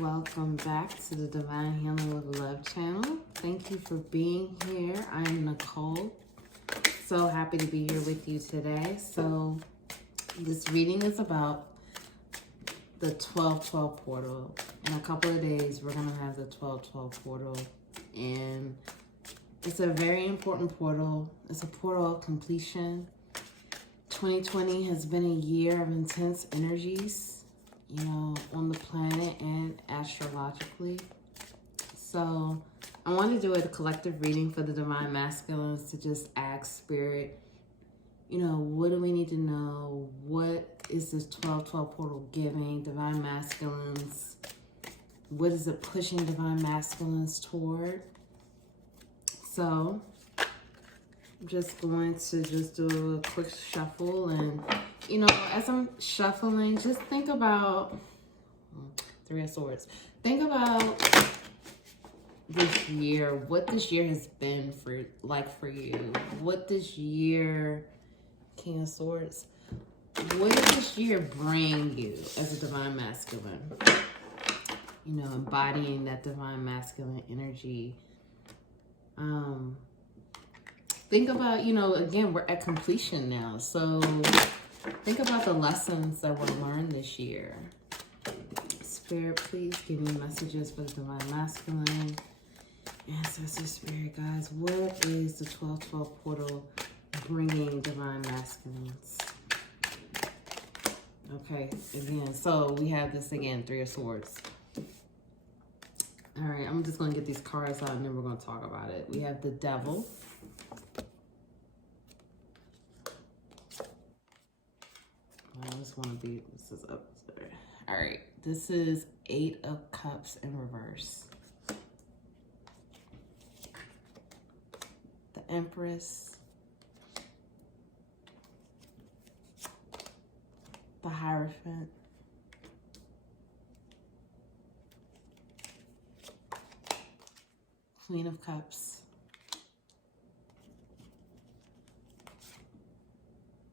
Welcome back to the Divine Healing with Love channel. Thank you for being here. I'm Nicole. So happy to be here with you today. So this reading is about the 1212 portal. In a couple of days, we're going to have the 1212 portal. And it's a very important portal. It's a portal of completion. 2020 has been a year of intense energies, you know, on the planet and astrologically. So I want to do a collective reading for the Divine Masculines to just ask Spirit, you know, what do we need to know? What is this 1212 portal giving Divine Masculines? What is it pushing Divine Masculines toward? So I'm just going to do a quick shuffle, and you know, as I'm shuffling, just think about Three of Swords. Think about this year, what this year has been for you. What this year, King of Swords, what did this year bring you as a Divine Masculine? You know, embodying that Divine Masculine energy. Think about, you know, again, we're at completion now. So think about the lessons that were learned this year. Spirit, please give me messages for the Divine Masculine. Ancestor Spirit, guys, what is the 1212 portal bringing Divine Masculines? Okay, again, so we have this again, Three of Swords. All right, I'm just going to get these cards out and then we're going to talk about it. We have the Devil. This is up there. All right, this is Eight of Cups in reverse. The Empress. The Hierophant. Queen of Cups.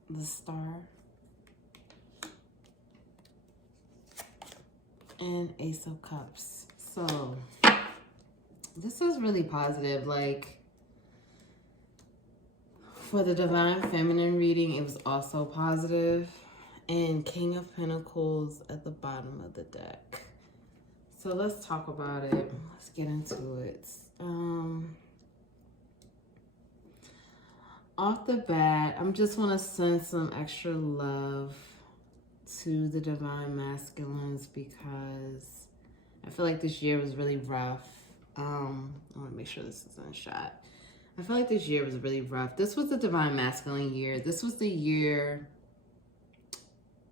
The Star. And Ace of Cups. So this is really positive. Like for the Divine Feminine reading, it was also positive. And King of Pentacles at the bottom of the deck. So let's talk about it. Let's get into it. Off the bat, I'm just want to send some extra love to the Divine Masculines because I feel like this year was really rough. I want to make sure this is in shot. I feel like this year was really rough. This was the Divine Masculine year. This was the year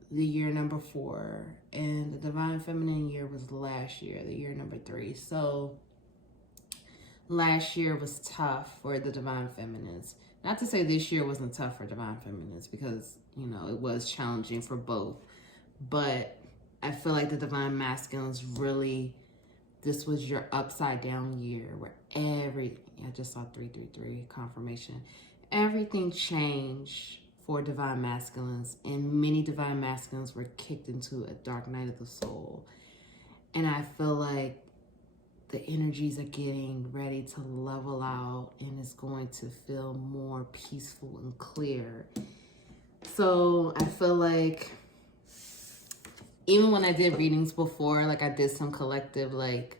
number 4, and the Divine Feminine year was last year, the year number 3. So last year was tough for the Divine Feminines. Not to say this year wasn't tough for Divine Feminines, because, you know, it was challenging for both. But I feel like the Divine Masculines really, this was your upside down year where I just saw 333 confirmation. Everything changed for Divine Masculines, and many Divine Masculines were kicked into a dark night of the soul. And I feel like the energies are getting ready to level out, and it's going to feel more peaceful and clear. So I feel like even when I did readings before, like I did some collective like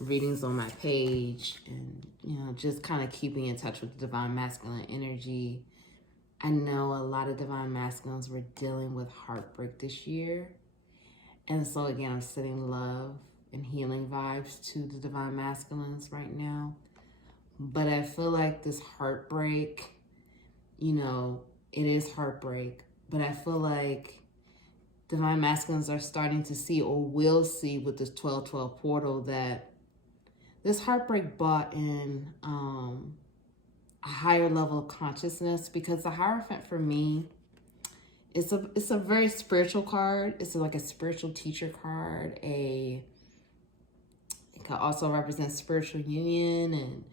readings on my page, and you know, just kind of keeping in touch with the Divine Masculine energy. I know a lot of Divine Masculines were dealing with heartbreak this year. And so again, I'm sending love and healing vibes to the Divine Masculines right now. But I feel like this heartbreak, you know, it is heartbreak. But I feel like Divine Masculines are starting to see, or will see with this 1212 portal, that this heartbreak brought in a higher level of consciousness, because the Hierophant for me, it's a very spiritual card. It's like a spiritual teacher card. It can also represent spiritual union and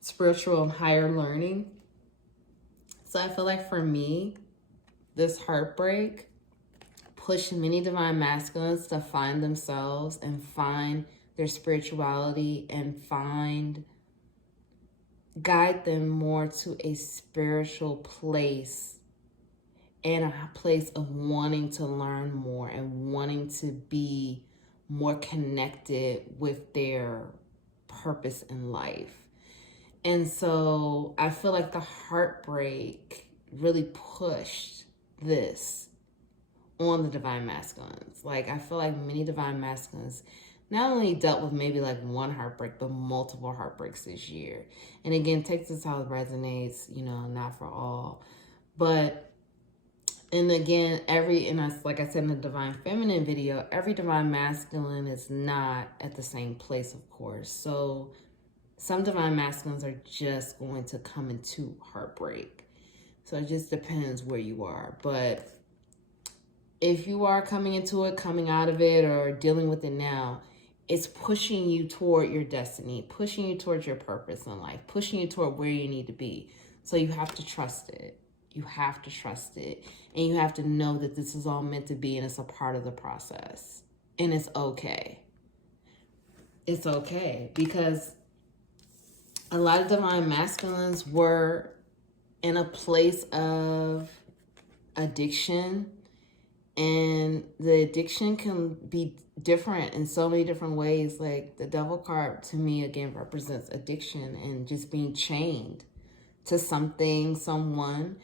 spiritual and higher learning. So I feel like for me, this heartbreak push many divine masculines to find themselves and find their spirituality and guide them more to a spiritual place and a place of wanting to learn more and wanting to be more connected with their purpose in life. And so I feel like the heartbreak really pushed this on the divine masculines. Like, I feel like many divine masculines not only dealt with maybe like one heartbreak, but multiple heartbreaks this year. And again, take this how it resonates, not for all. But, and again, like I said in the divine feminine video, every divine masculine is not at the same place, of course. So some divine masculines are just going to come into heartbreak. So it just depends where you are. But if you are coming into it, coming out of it, or dealing with it now, it's pushing you toward your destiny, pushing you towards your purpose in life, pushing you toward where you need to be. So you have to trust it. You have to trust it. And you have to know that this is all meant to be and it's a part of the process. And it's okay. It's okay, because a lot of divine masculines were in a place of addiction. And the addiction can be different in so many different ways. Like the devil card to me, again, represents addiction and just being chained to something, someone.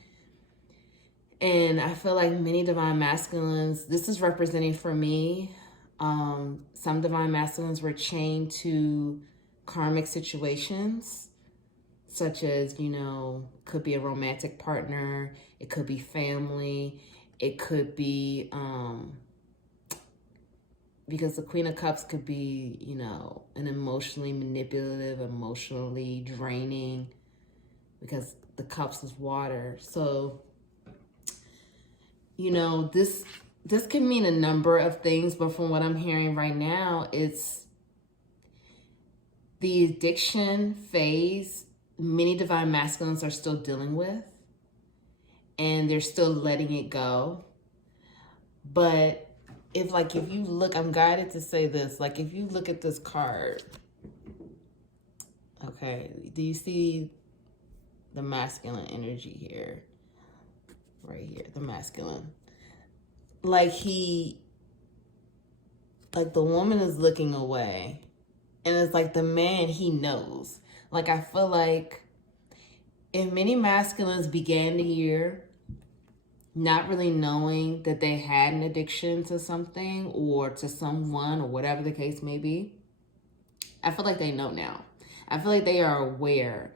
And I feel like many divine masculines, this is representing for me, some divine masculines were chained to karmic situations, such as, could be a romantic partner, it could be family, it could be, because the Queen of Cups could be, an emotionally manipulative, emotionally draining, because the cups is water. So, this can mean a number of things, but from what I'm hearing right now, it's the addiction phase many divine masculines are still dealing with, and they're still letting it go. But if you look, I'm guided to say this, like if you look at this card, okay, do you see the masculine energy here? Right here, the masculine. Like the woman is looking away, and it's like the man, he knows. Like, I feel like if many masculines began the year not really knowing that they had an addiction to something or to someone or whatever the case may be, I feel like they know now. I feel like they are aware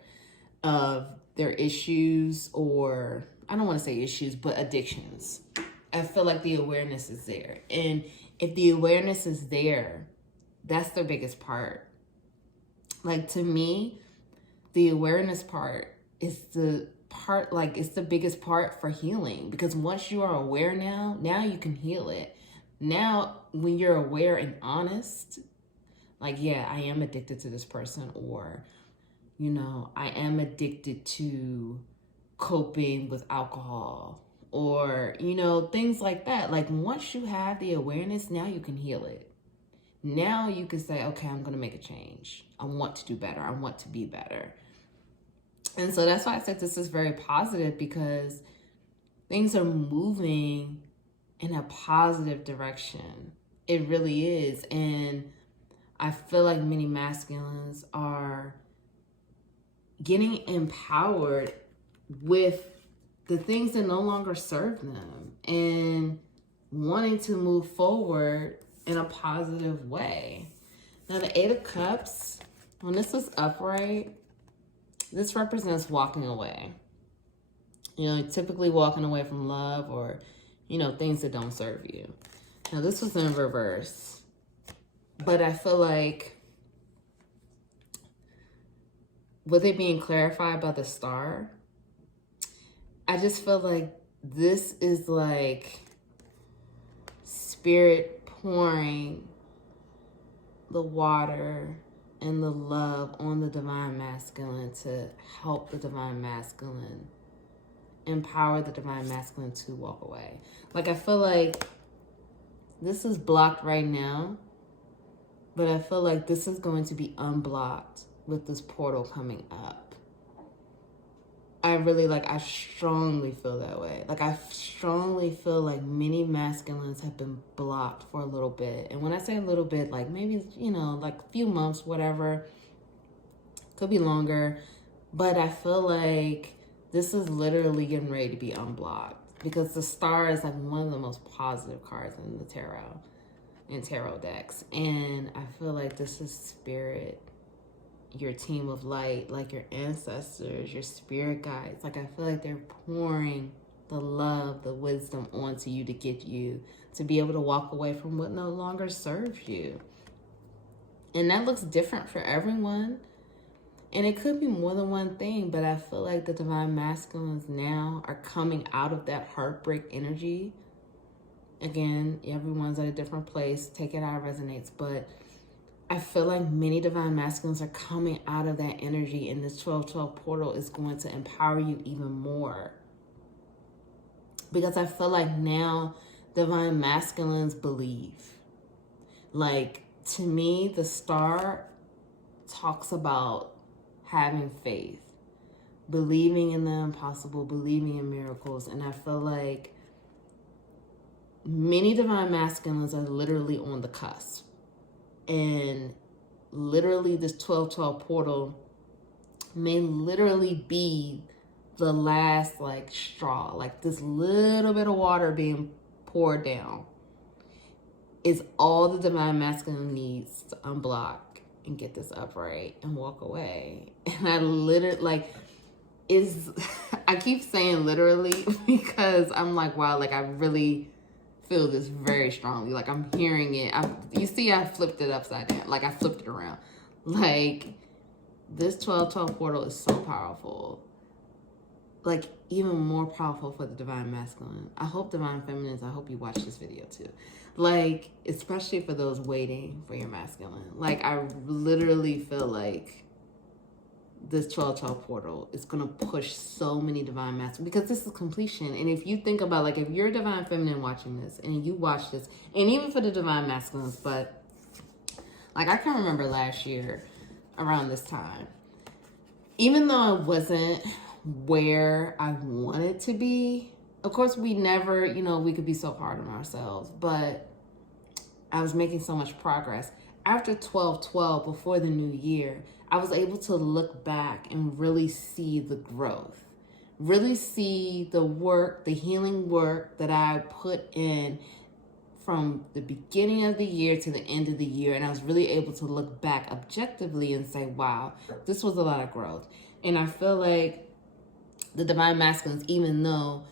of their issues, or I don't want to say issues, but addictions. I feel like the awareness is there. And if the awareness is there, that's the biggest part. Like, to me, the awareness part is the part, it's the biggest part for healing. Because once you are aware now you can heal it. Now, when you're aware and honest, like, yeah, I am addicted to this person, or, I am addicted to coping with alcohol, or, things like that. Like, once you have the awareness, now you can heal it. Now you can say, okay, I'm going to make a change. I want to do better. I want to be better. And so that's why I said this is very positive, because things are moving in a positive direction. It really is. And I feel like many masculines are getting empowered with the things that no longer serve them and wanting to move forward in a positive way. Now, the Eight of Cups, when this is upright, this represents walking away. Typically walking away from love or, things that don't serve you. Now, this was in reverse. But I feel like with it being clarified by the star, I just feel like this is like spirit pouring the water and the love on the divine masculine to help the divine masculine, empower the divine masculine to walk away. Like, I feel like This is blocked right now, but I feel like this is going to be unblocked with this portal coming up. I strongly feel that way. Like, I strongly feel like many masculines have been blocked for a little bit. And when I say a little bit, like maybe, like a few months, whatever, could be longer. But I feel like this is literally getting ready to be unblocked, because the star is like one of the most positive cards in the tarot decks. And I feel like this is spirit, your team of light, like your ancestors, your spirit guides. Like, I feel like they're pouring the love, the wisdom onto you to get you to be able to walk away from what no longer serves you. And that looks different for everyone. And it could be more than one thing, but I feel like the divine masculines now are coming out of that heartbreak energy. Again, everyone's at a different place. Take it how it resonates. But I feel like many divine masculines are coming out of that energy, and this 1212 portal is going to empower you even more. Because I feel like now divine masculines believe. Like, to me, the star talks about having faith, believing in the impossible, believing in miracles. And I feel like many divine masculines are literally on the cusp. And literally this 1212 portal may literally be the last like straw, like this little bit of water being poured down is all the divine masculine needs to unblock and get this upright and walk away. And I literally I keep saying literally because I'm like, wow, like I really feel this very strongly. Like, I'm hearing it. You see, I flipped it upside down. Like, I flipped it around. Like, this 1212 portal is so powerful. Like, even more powerful for the divine masculine. I hope divine feminines, I hope you watch this video too. Like, especially for those waiting for your masculine. Like, I literally feel like this 1212 portal is going to push so many divine masculines, because this is completion. And if you think about, like, if you're a divine feminine watching this and you watch this, and even for the divine masculines, but like, I can remember last year around this time, even though I wasn't where I wanted to be, of course we never, we could be so hard on ourselves, but I was making so much progress. After 12/12, before the new year, I was able to look back and really see the growth, really see the work, the healing work that I put in from the beginning of the year to the end of the year. And I was really able to look back objectively and say, wow, this was a lot of growth. And I feel like the divine masculines, even though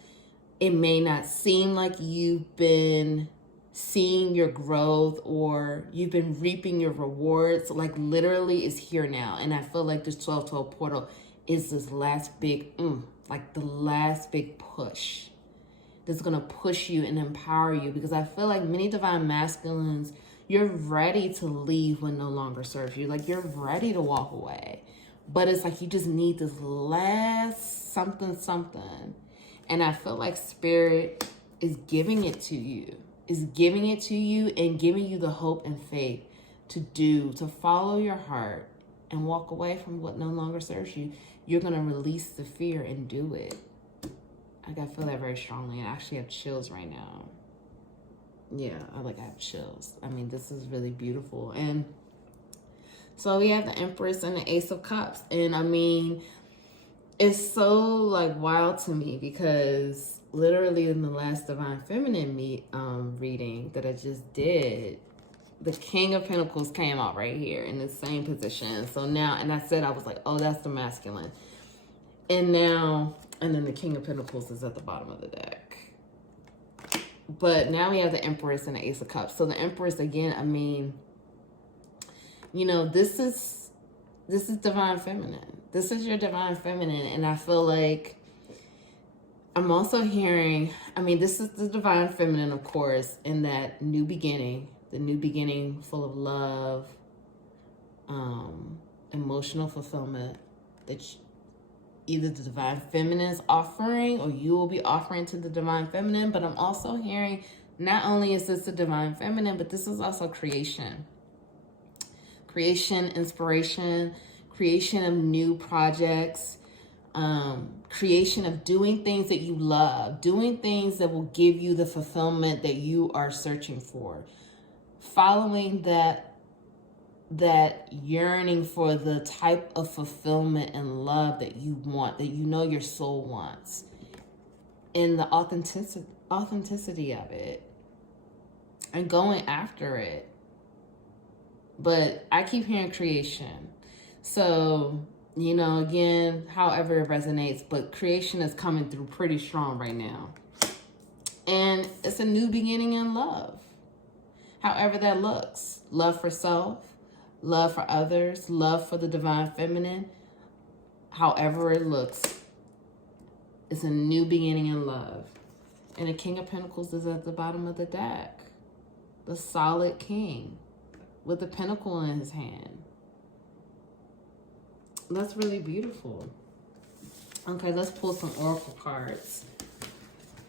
it may not seem like you've been seeing your growth or you've been reaping your rewards, like, literally is here now. And I feel like this 12/12 portal is this last big, like the last big push that's going to push you and empower you. Because I feel like many divine masculines, you're ready to leave what no longer serves you. Like, you're ready to walk away. But it's like you just need this last something. And I feel like spirit is giving it to you. Is giving it to you and giving you the hope and faith to follow your heart and walk away from what no longer serves you. You're going to release the fear and do it. I feel that very strongly, and I actually have chills right now. Yeah, I have chills. I mean, this is really beautiful. And so we have the Empress and the Ace of Cups. And I mean, it's so like wild to me, because literally in the last Divine Feminine reading that I just did, the King of Pentacles came out right here in the same position. So now, and I said, I was like, oh, that's the masculine. And now, and then the King of Pentacles is at the bottom of the deck. But now we have the Empress and the Ace of Cups. So the Empress, again, I mean, this is Divine Feminine. This is your Divine Feminine. And I feel like I'm also hearing, I mean, this is the Divine Feminine, of course, in that new beginning, the new beginning full of love, emotional fulfillment that either the Divine Feminine is offering or you will be offering to the Divine Feminine. But I'm also hearing Not only is this the divine feminine, but this is also creation. Creation, inspiration, creation of new projects, creation of doing things that you love, doing things that will give you the fulfillment that you are searching for, following that yearning for the type of fulfillment and love that you want, that you know your soul wants, and the authenticity of it, and going after it. But I keep hearing creation. So, you know, again, however it resonates, but creation is coming through pretty strong right now. And it's a new beginning in love. However that looks. Love for self, love for others, love for the divine feminine. However it looks, it's a new beginning in love. And the King of Pentacles is at the bottom of the deck. The solid king with the pentacle in his hand. That's really beautiful. Okay, let's pull some oracle cards.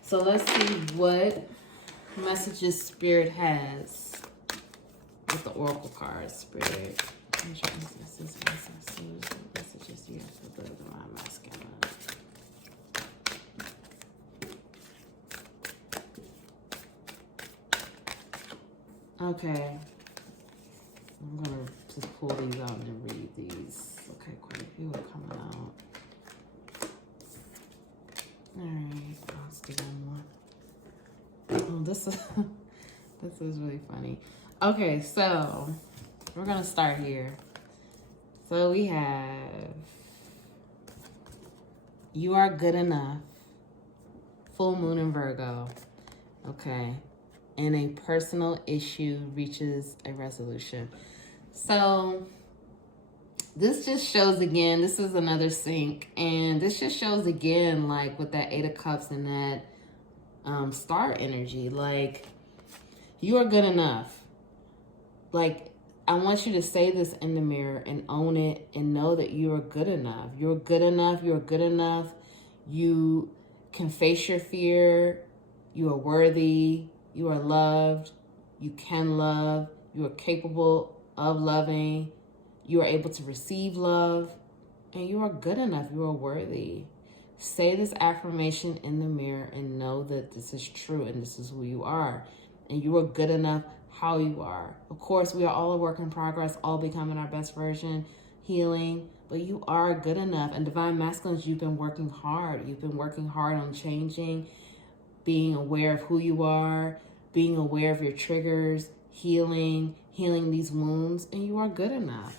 So let's see what messages Spirit has with the oracle cards. Spirit, messages here for the divine masculine. Okay. I'm going to just pull these out and read these. Okay, quite a few are coming out. Alright, let's do one more. Oh, this is really funny. Okay, so we're going to start here. So we have, you are good enough. Full moon in Virgo. Okay. And a personal issue reaches a resolution. So this just shows again, this is another sync, and this just shows again, like with that 8 of Cups and that star energy, like you are good enough. Like I want you to say this in the mirror and own it and know that you are good enough. You're good enough. You're good enough. You can face your fear. You are worthy. You are loved. You can love. You are capable of loving. You are able to receive love. And you are good enough. You are worthy. Say this affirmation in the mirror and know that this is true and this is who you are. And you are good enough how you are. Of course, we are all a work in progress, all becoming our best version, healing. But you are good enough. And divine masculines, you've been working hard. You've been working hard on changing, being aware of who you are, being aware of your triggers, healing these wounds, and you are good enough.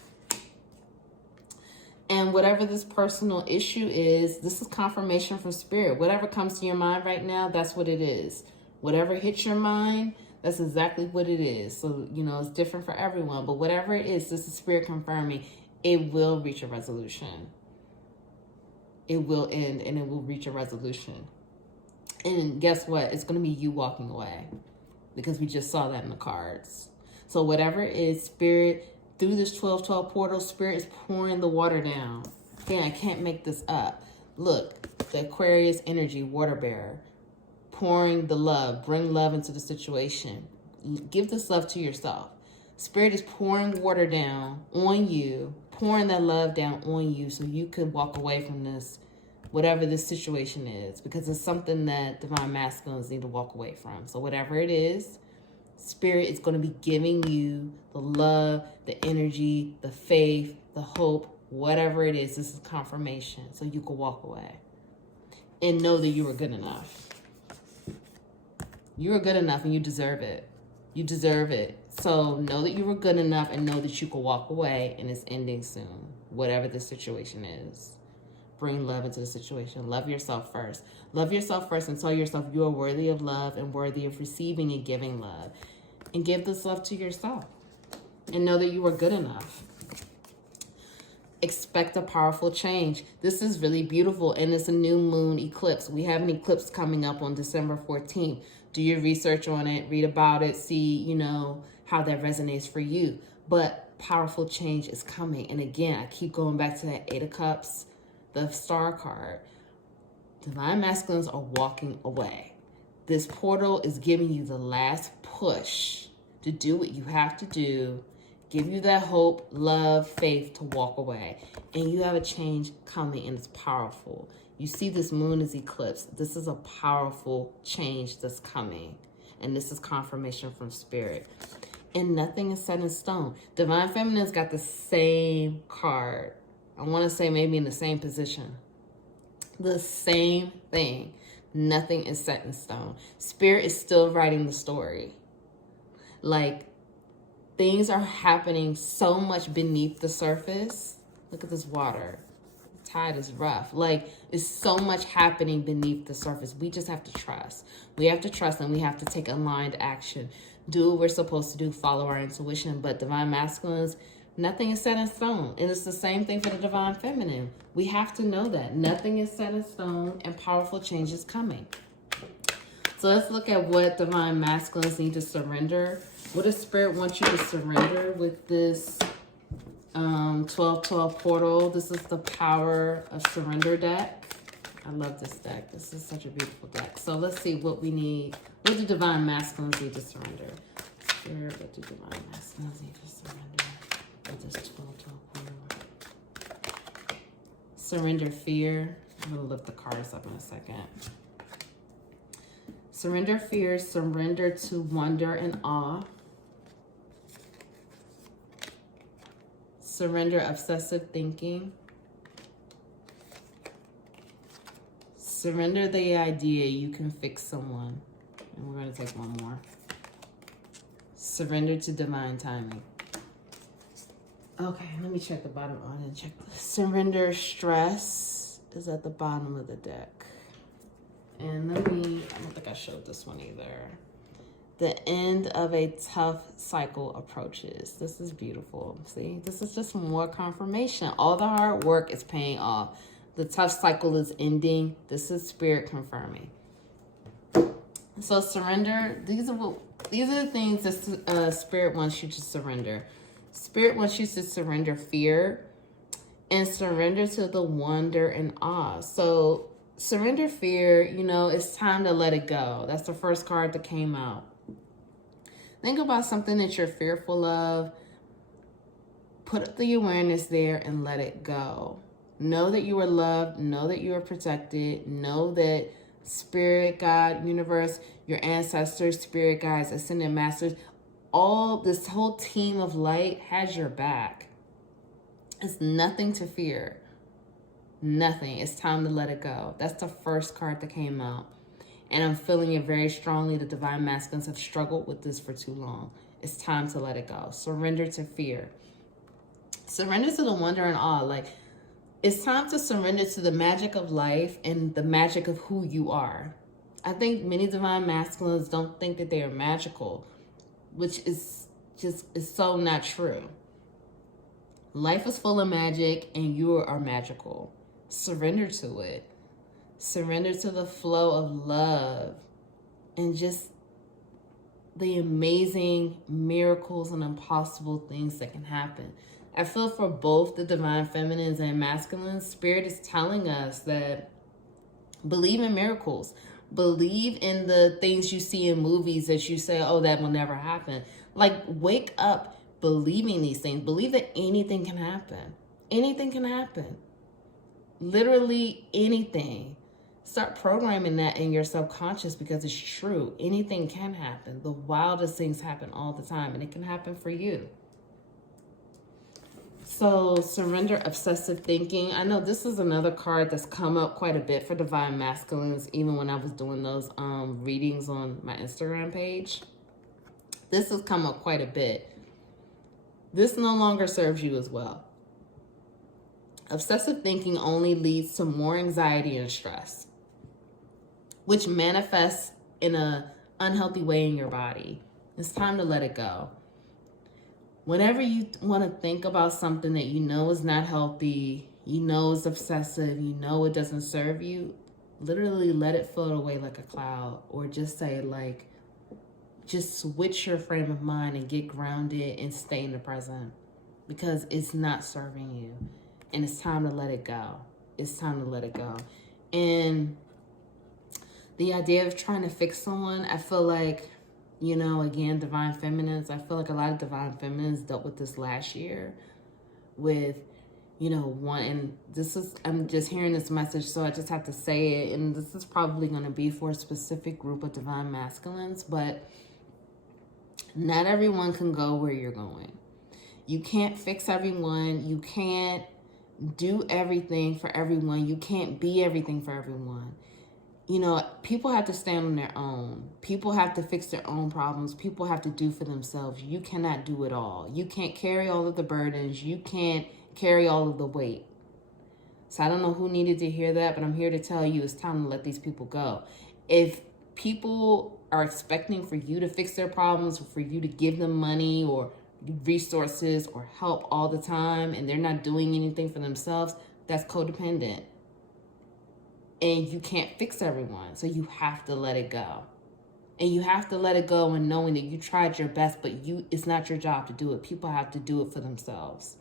And whatever this personal issue is, this is confirmation from Spirit. Whatever comes to your mind right now, that's what it is. Whatever hits your mind, that's exactly what it is. So, you know, it's different for everyone, but whatever it is, this is Spirit confirming it will reach a resolution. It will end and it will reach a resolution. And guess what? It's going to be you walking away, because we just saw that in the cards. So whatever it is, Spirit, through this 12-12 portal, Spirit is pouring the water down. Again, I can't make this up. Look, the Aquarius energy, water bearer, pouring the love. Bring love into the situation. Give this love to yourself. Spirit is pouring water down on you, pouring that love down on you so you could walk away from this, whatever this situation is, because it's something that divine masculines need to walk away from. So whatever it is, Spirit is going to be giving you the love, the energy, the faith, the hope, whatever it is. This is confirmation so you can walk away and know that you are good enough. You are good enough and you deserve it. You deserve it. So know that you are good enough and know that you can walk away and it's ending soon, whatever the situation is. Bring love into the situation. Love yourself first. Love yourself first and tell yourself you are worthy of love and worthy of receiving and giving love. And give this love to yourself. And know that you are good enough. Expect a powerful change. This is really beautiful, and it's a new moon eclipse. We have an eclipse coming up on December 14th. Do your research on it, read about it, see, you know, how that resonates for you. But powerful change is coming. And again, I keep going back to that 8 of Cups, the Star card. Divine masculines are walking away. This portal is giving you the last push to do what you have to do, give you that hope, love, faith to walk away. And you have a change coming, and it's powerful. You see this moon is eclipsed. This is a powerful change that's coming. And this is confirmation from spirit. And nothing is set in stone. Divine Feminine's got the same card. I want to say maybe in the same position. The same thing. Nothing is set in stone. Spirit is still writing the story. Like, things are happening so much beneath the surface. Look at this water. The tide is rough. Like, it's so much happening beneath the surface. We just have to trust. We have to trust, and we have to take aligned action. Do what we're supposed to do. Follow our intuition. But Divine Masculines, nothing is set in stone. And it's the same thing for the Divine Feminine. We have to know that. Nothing is set in stone, and powerful change is coming. So let's look at what Divine Masculines need to surrender. What does Spirit want you to surrender with this 12-12 portal? This is the Power of Surrender deck. I love this deck. This is such a beautiful deck. So let's see what we need. What do Divine Masculines need to surrender? Spirit, what do Divine Masculines need to surrender with this 12-12 portal? Surrender fear. I'm going to look the cards up in a second. Surrender fear. Surrender to wonder and awe. Surrender obsessive thinking. Surrender the idea you can fix someone. And we're going to take one more. Surrender to divine timing. Okay, let me check the bottom. I didn't check this. Surrender stress is at the bottom of the deck. And I don't think I showed this one either. The end of a tough cycle approaches. This is beautiful. See, this is just more confirmation. All the hard work is paying off. The tough cycle is ending. This is Spirit confirming. So surrender. These are the things that Spirit wants you to surrender. Spirit wants you to surrender fear and surrender to the wonder and awe. So surrender fear, it's time to let it go. That's the first card that came out. Think about something that you're fearful of. Put the awareness there and let it go. Know that you are loved. Know that you are protected. Know that Spirit, God, universe, your ancestors, spirit guides, ascended masters, this whole team of light has your back. It's nothing to fear. Nothing. It's time to let it go. That's the first card that came out. And I'm feeling it very strongly. The Divine Masculines have struggled with this for too long. It's time to let it go. Surrender to fear. Surrender to the wonder and awe. Like, it's time to surrender to the magic of life and the magic of who you are. I think many Divine Masculines don't think that they are magical, which is so not true. Life is full of magic and you are magical. Surrender to it. Surrender to the flow of love and just the amazing miracles and impossible things that can happen. I feel for both the Divine Feminines and Masculines, Spirit is telling us that believe in miracles. Believe in the things you see in movies that you say, oh, that will never happen. Like, wake up believing these things. Believe that anything can happen. Anything can happen. Literally anything. Start programming that in your subconscious because it's true. Anything can happen. The wildest things happen all the time, and it can happen for you. So surrender obsessive thinking. I know this is another card that's come up quite a bit for Divine Masculines, even when I was doing those readings on my Instagram page. This has come up quite a bit. This no longer serves you as well. Obsessive thinking only leads to more anxiety and stress, which manifests in an unhealthy way in your body. It's time to let it go. Whenever you want to think about something that you know is not healthy, you know is obsessive, you know it doesn't serve you, literally let it float away like a cloud. Or just say, like, just switch your frame of mind and get grounded and stay in the present. Because it's not serving you. And it's time to let it go. It's time to let it go. And The idea of trying to fix someone, I feel like, you know, again, divine feminines, I feel like a lot of divine feminines dealt with this last year with, you know, one, and this is, I'm just hearing this message, so I just have to say it, and this is probably going to be for a specific group of divine masculines, but not everyone can go where you're going. You can't fix everyone. You can't do everything for everyone. You can't be everything for everyone. You know, people have to stand on their own. People have to fix their own problems. People have to do for themselves. You cannot do it all. You can't carry all of the burdens. You can't carry all of the weight. So I don't know who needed to hear that, but I'm here to tell you it's time to let these people go. If people are expecting for you to fix their problems, or for you to give them money or resources or help all the time, and they're not doing anything for themselves, that's codependent. And you can't fix everyone, so you have to let it go. And you have to let it go and knowing that you tried your best, but it's not your job to do it. People have to do it for themselves.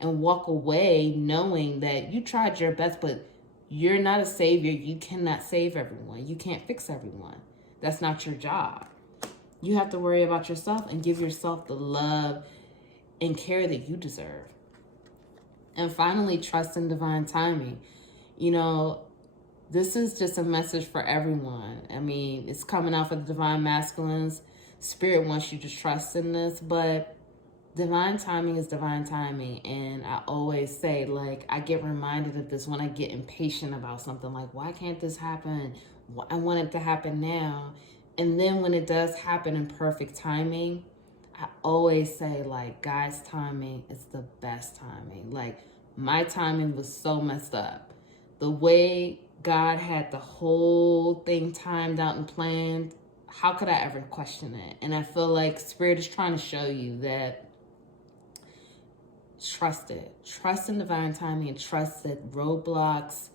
And walk away knowing that you tried your best, but you're not a savior. You cannot save everyone. You can't fix everyone. That's not your job. You have to worry about yourself and give yourself the love and care that you deserve. And finally, trust in divine timing. You know, this is just a message for everyone. I mean, it's coming out for the divine masculines. Spirit wants you to trust in this, but divine timing is divine timing. And I always say, like, I get reminded of this when I get impatient about something, like, why can't this happen? I want it to happen now. And then when it does happen in perfect timing, I always say, like, God's timing is the best timing. Like, my timing was so messed up. The way God had the whole thing timed out and planned, how could I ever question it? And I feel like Spirit is trying to show you that trust it. Trust in divine timing, and trust that roadblocks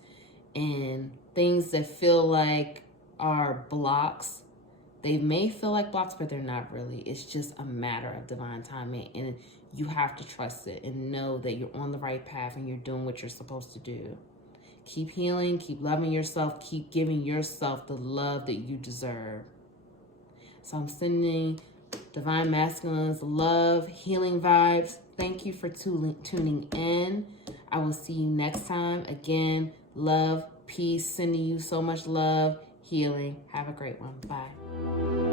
and things that feel like are blocks, they may feel like blocks, but they're not really. It's just a matter of divine timing, and you have to trust it and know that you're on the right path and you're doing what you're supposed to do. Keep healing, keep loving yourself, keep giving yourself the love that you deserve. So I'm sending divine masculines love, healing vibes. Thank you for tuning in. I will see you next time. Again, love, peace, sending you so much love, healing. Have a great one. Bye.